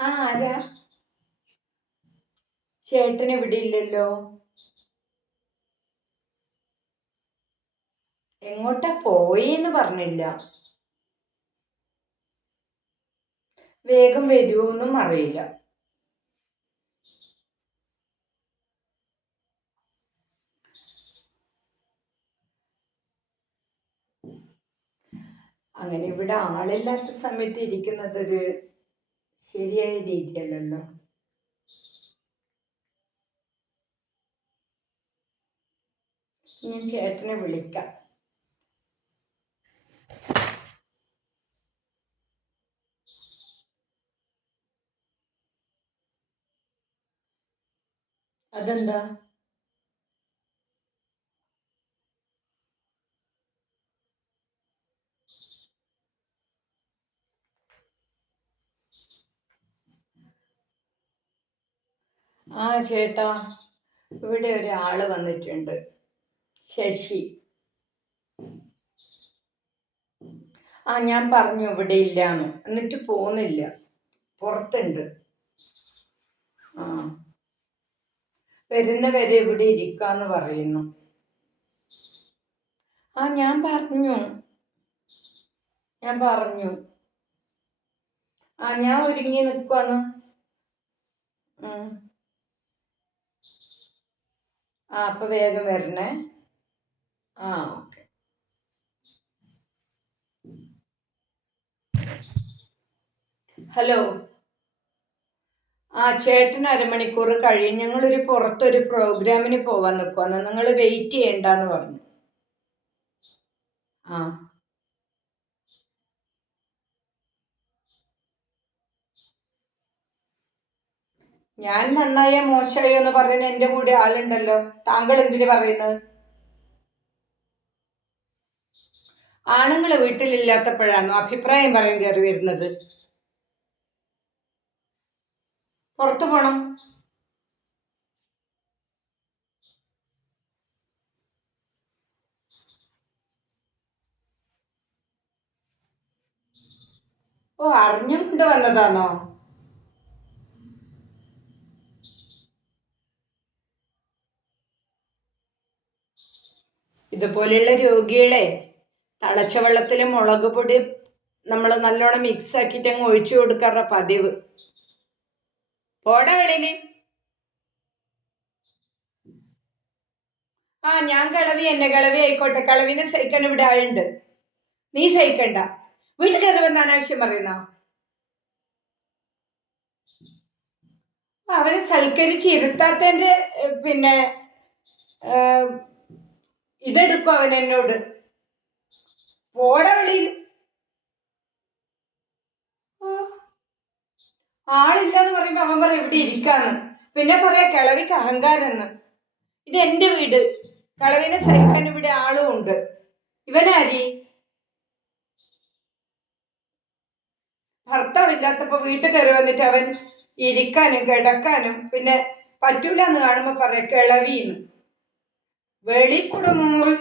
ആ ആരാ? ചേട്ടൻ ഇവിടെ ഇല്ലല്ലോ. എങ്ങോട്ടാ പോയിന്ന് പറഞ്ഞില്ല. വേഗം വരുമോന്നും അറിയില്ല. അങ്ങനെ ഇവിടെ ആളില്ലാത്ത സമയത്ത് ഇരിക്കുന്നതൊരു ശരിയായ രീതിയല്ലല്ലോ. ഞാൻ ചേട്ടനെ വിളിക്കാം. അതെന്താ? ആ ചേട്ടാ ഇവിടെ ഒരാൾ വന്നിട്ടുണ്ട്. ശശി. ആ ഞാൻ പറഞ്ഞു ഇവിടെ ഇല്ലാന്ന്. എന്നിട്ട് പോന്നില്ല പുറത്തുണ്ട്. ആ. വരുന്ന വരെ ഇവിടെ ഇരിക്കാന്ന് പറയുന്നു. ആ ഞാൻ പറഞ്ഞു. ഞാൻ പറഞ്ഞു. ആ ഞാൻ ഒരുങ്ങി നിൽക്കുവാന്ന്. ആ അപ്പൊ വേഗം വരണേ. ആ ഓക്കെ. ഹലോ. ആ ചേട്ടൻ അരമണിക്കൂർ കഴിയും. ഞങ്ങളൊരു പുറത്തൊരു പ്രോഗ്രാമിന് പോവാൻ നിൽക്കുവാന്ന് നിങ്ങൾ വെയിറ്റ് ചെയ്യണ്ടെന്ന് പറഞ്ഞു. ആ. ഞാൻ നന്നായോ മോശമായോ എന്ന് പറയുന്ന എന്റെ കൂടെ ആളുണ്ടല്ലോ. താങ്കൾ എന്തിനു പറയുന്നത് ആണുങ്ങൾ വീട്ടിലില്ലാത്തപ്പോഴാണോ അഭിപ്രായം പറയാൻ കയറി വരുന്നത്? പുറത്തു പോണം. ഓ അറിഞ്ഞുകൊണ്ട് വന്നതാണോ? ഇതുപോലെയുള്ള രോഗികളെ തിളച്ച വെള്ളത്തിൽ മുളക് പൊടി നമ്മൾ നല്ലോണം മിക്സ് ആക്കിയിട്ട് അങ്ങ് ഒഴിച്ചു കൊടുക്കാറ പതിവ്. പോടാ വെളിയിൽ ആ ഞാൻ കളവി എന്നെ കളവി ആയിക്കോട്ടെ. കളവിനെ സഹിക്കാൻ ഇവിടെ ആളുണ്ട്. നീ സഹിക്കണ്ട. വീട്ടിൽ കയറി വന്ന് അനാവശ്യം പറയുന്ന? അവരെ സൽക്കരിച്ച് ഇരുത്താത്തന്റെ പിന്നെ ഇതെടുക്കും അവൻ എന്നോട്. പോടാ ആളില്ല എന്ന് പറയുമ്പോ അവൻ പറയും ഇവിടെ ഇരിക്കാന്ന്? പിന്നെ പറയാ കിളവിക്ക് അഹങ്കാരെന്ന് ഇത് എന്റെ വീട്. കളവിനെ സഹിക്കാൻ ഇവിടെ ആളും ഉണ്ട്. ഇവനാരി? ഭർത്താവില്ലാത്തപ്പോ വീട്ടിൽ കയറി വന്നിട്ട് അവൻ ഇരിക്കാനും കിടക്കാനും പിന്നെ പറ്റൂല എന്ന് കാണുമ്പോ പറയാ കിളവിന്ന് വെളി ചാപ്പാത്തി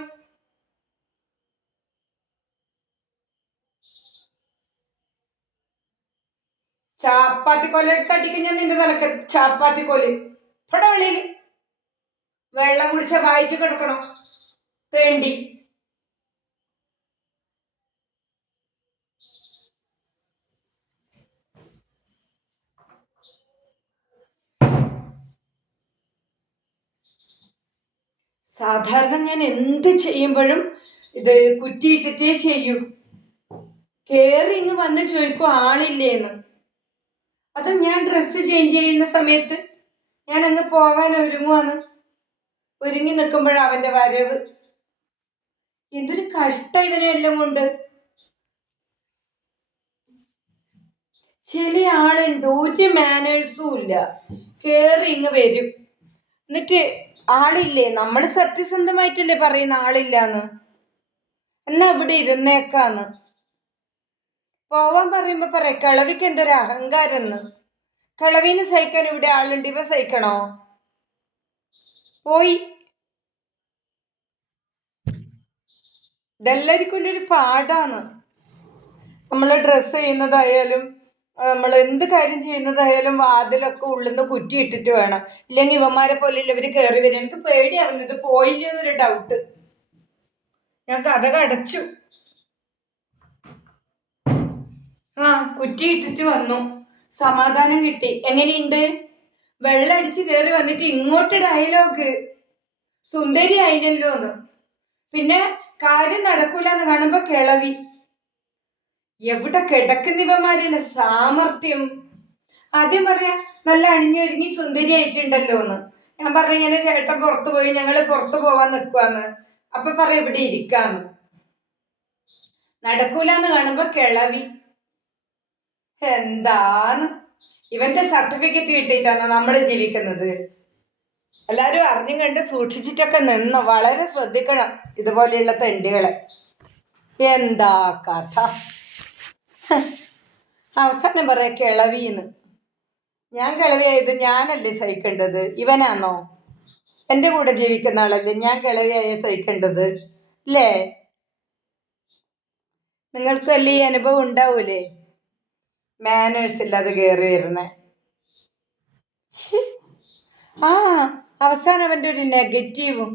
ചാപ്പാത്തിക്കോൽ ഞാൻ നിന്റെ തലക്ക്. ചാപ്പാത്തിക്കോൽ ഇവിടെ വെളിയിൽ വെള്ളം കുടിച്ച വായിച്ച് കിടക്കണം. തേണ്ടി. സാധാരണ ഞാൻ എന്ത് ചെയ്യുമ്പോഴും ഇത് കുറ്റിയിട്ടിട്ടേ ചെയ്യൂ. കേറി ഇങ്ങ് വന്ന് ചോദിക്കും ആളില്ലേന്ന് അതും ഞാൻ ഡ്രസ്സ് ചേഞ്ച് ചെയ്യുന്ന സമയത്ത് ഞാൻ അങ്ങ് പോവാൻ ഒരുങ്ങുവാണ്. ഒരുങ്ങി നിൽക്കുമ്പോഴാണ് അവന്റെ വരവ്. എന്തൊരു കഷ്ടം ഇവനെ എല്ലാം കൊണ്ട്. ചില ആളുണ്ട് ഒരു മാനേഴ്സും ഇല്ല. കേറി ഇങ്ങ് വരും. എന്നിട്ട് ആളില്ലേ? നമ്മൾ സത്യസന്ധമായിട്ടല്ലേ പറയുന്ന ആളില്ലാന്ന്? എന്നാ ഇവിടെ ഇരുന്നേക്കാന്ന്? പോവാൻ പറയുമ്പോ പറയാം കളവിക്ക് എന്തൊരു അഹങ്കാരെന്ന്? കിളവിന് സഹിക്കാൻ ഇവിടെ ആളുണ്ട്. ഇവ സഹിക്കണോ? പോയി. ഇതെല്ലാവർക്കും ഒരു പാടാണ് നമ്മൾ ഡ്രസ്സ് ചെയ്യുന്നതായാലും നമ്മൾ എന്ത് കാര്യം ചെയ്യുന്നതായാലും വാതിലൊക്കെ ഉള്ളിൽ നിന്ന് കുറ്റി ഇട്ടിട്ട് വേണം. ഇല്ലെങ്കിൽ ഇവന്മാരെ പോലെ ഇവർ കയറി വരും എനിക്ക് പേടിയാവുന്നു. ഇത് പോയില്ല എന്നൊരു ഡൗട്ട് ഞാൻ കഥ കടച്ചു. ആ കുറ്റി ഇട്ടിട്ട് വന്നു. സമാധാനം കിട്ടി. എങ്ങനെയുണ്ട്? വെള്ളം അടിച്ച് കയറി വന്നിട്ട് ഇങ്ങോട്ട് ഡയലോഗ് സുന്ദരി ആയില്ലല്ലോ എന്ന് പിന്നെ കാര്യം നടക്കൂല എന്ന് കാണുമ്പോ കിളവി. എവിടെ കിടക്കുന്നിവന്മാരല്ല സാമർഥ്യം? ആദ്യം പറയാ നല്ല അണിഞ്ഞൊരുങ്ങി സുന്ദരി ആയിട്ടുണ്ടല്ലോ എന്ന് ഞാൻ പറഞ്ഞ ഇങ്ങനെ ചേട്ടൻ പുറത്തു പോയി ഞങ്ങൾ പുറത്തു പോവാൻ നിൽക്കുവാന്ന് അപ്പൊ പറ ഇവിടെ ഇരിക്കാന്ന്? നടക്കൂലെന്ന് കാണുമ്പോ കിളവി. എന്താണ് ഇവന്റെ സർട്ടിഫിക്കറ്റ് കിട്ടിയിട്ടാണോ നമ്മൾ ജീവിക്കുന്നത്? എല്ലാരും അറിഞ്ഞും കണ്ട് സൂക്ഷിച്ചിട്ടൊക്കെ നിന്ന് വളരെ ശ്രദ്ധിക്കണം ഇതുപോലെയുള്ള തെണ്ടികളെ. എന്താ കഥ? അവസാനം പറയാ കിളവിന്ന്. ഞാൻ കിളവിയായത് ഞാനല്ലേ സഹിക്കേണ്ടത്? ഇവനാണോ എന്റെ കൂടെ ജീവിക്കുന്ന ആളല്ലേ ഞാൻ കിളവിയായ സഹിക്കേണ്ടത്? അല്ലേ നിങ്ങൾക്ക് വലിയ ഈ അനുഭവം ഉണ്ടാവൂലേ? മാനേഴ്സ് ഇല്ലാതെ കയറി വരുന്ന. ആ അവസാനം അവന്റെ ഒരു നെഗറ്റീവും.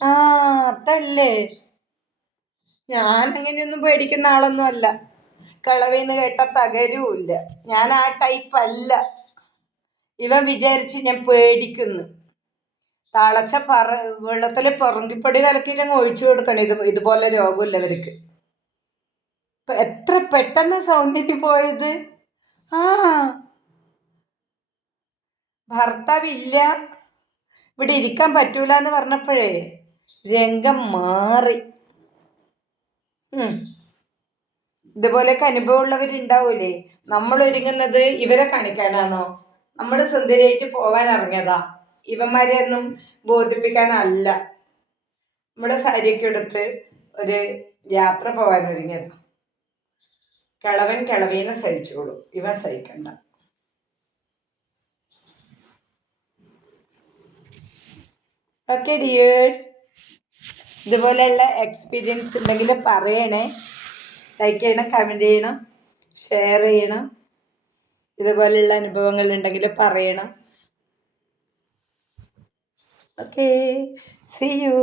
ആ അതല്ലേ? ഞാൻ അങ്ങനെയൊന്നും പേടിക്കുന്ന ആളൊന്നും അല്ല. കളവിന്ന് കേട്ട തകരുമില്ല ഞാൻ ആ ടൈപ്പ് അല്ല. ഇവൻ വിചാരിച്ച് ഞാൻ പേടിക്കുന്നു. തളച്ച പറ വെള്ളത്തിൽ പറങ്കിപ്പൊടി കലക്കിയിട്ട് അങ്ങ് ഒഴിച്ചു കൊടുക്കണം. ഇത് ഇതുപോലെ രോഗമില്ല ഇവർക്ക് ഇപ്പൊ എത്ര പെട്ടെന്ന് സൗന്ദര്യം പോയത്? ആ. ഭർത്താവില്ല ഇവിടെ ഇരിക്കാൻ പറ്റൂല എന്ന് പറഞ്ഞപ്പോഴേ രംഗം മാറി. ഇതുപോലെയൊക്കെ അനുഭവമുള്ളവരുണ്ടാവൂലേ? നമ്മൾ ഒരുങ്ങുന്നത് ഇവരെ കാണിക്കാനാണോ? നമ്മൾ സുന്ദരിയായിട്ട് പോവാൻ ഇറങ്ങിയതാ. ഇവന്മാരെ ഒന്നും ബോധിപ്പിക്കാനല്ല. നമ്മുടെ സാരിയൊക്കെ എടുത്ത് ഒരു യാത്ര പോവാൻ ഒരുങ്ങിയതാ. കിളവൻ കിളവീനെ സഹിച്ചോളൂ. ഇവ സഹിക്കണ്ട. ഓക്കെ ഡിയേഴ്സ് ഇതുപോലെയുള്ള എക്സ്പീരിയൻസ് ഉണ്ടെങ്കിൽ പറയണേ. ലൈക്ക് ചെയ്യണം കമന്റ് ചെയ്യണം ഷെയർ ചെയ്യണം ഇതുപോലെയുള്ള അനുഭവങ്ങൾ ഉണ്ടെങ്കിൽ പറയണം. Okay C U